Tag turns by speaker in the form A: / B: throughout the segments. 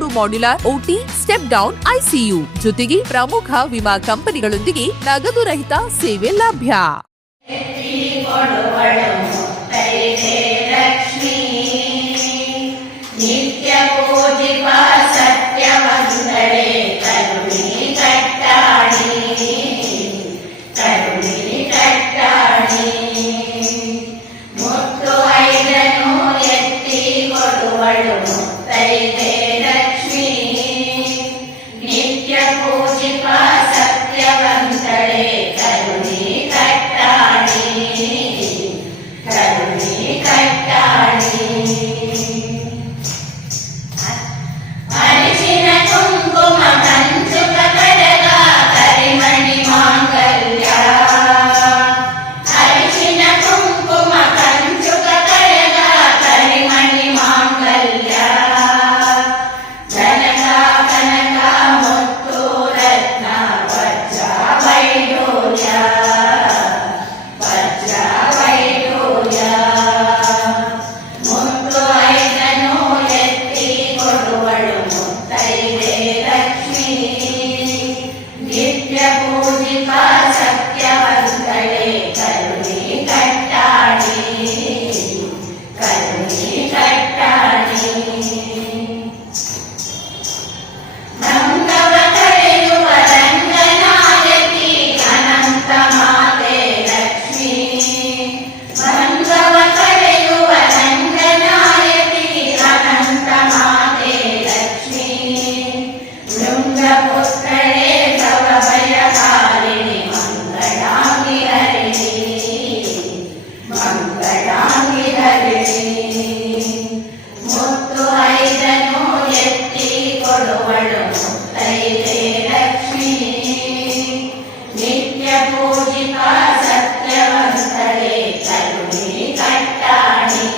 A: ಮೂರು modular OT step down ICU ಜೊತೆಗೆ ಪ್ರಮುಖ ವಿಮಾ ಕಂಪನಿಗಳೊಂದಿಗೆ ನಗದು ರಹಿತ ಸೇವೆ ಲಭ್ಯ
B: ನಿತ್ಯ ಪೂಜಿಪ いま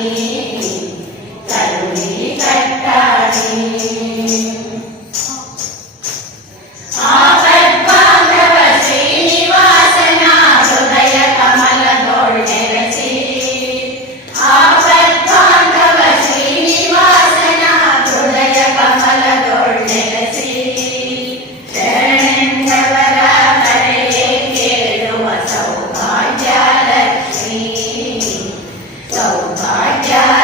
B: Amen. so dark.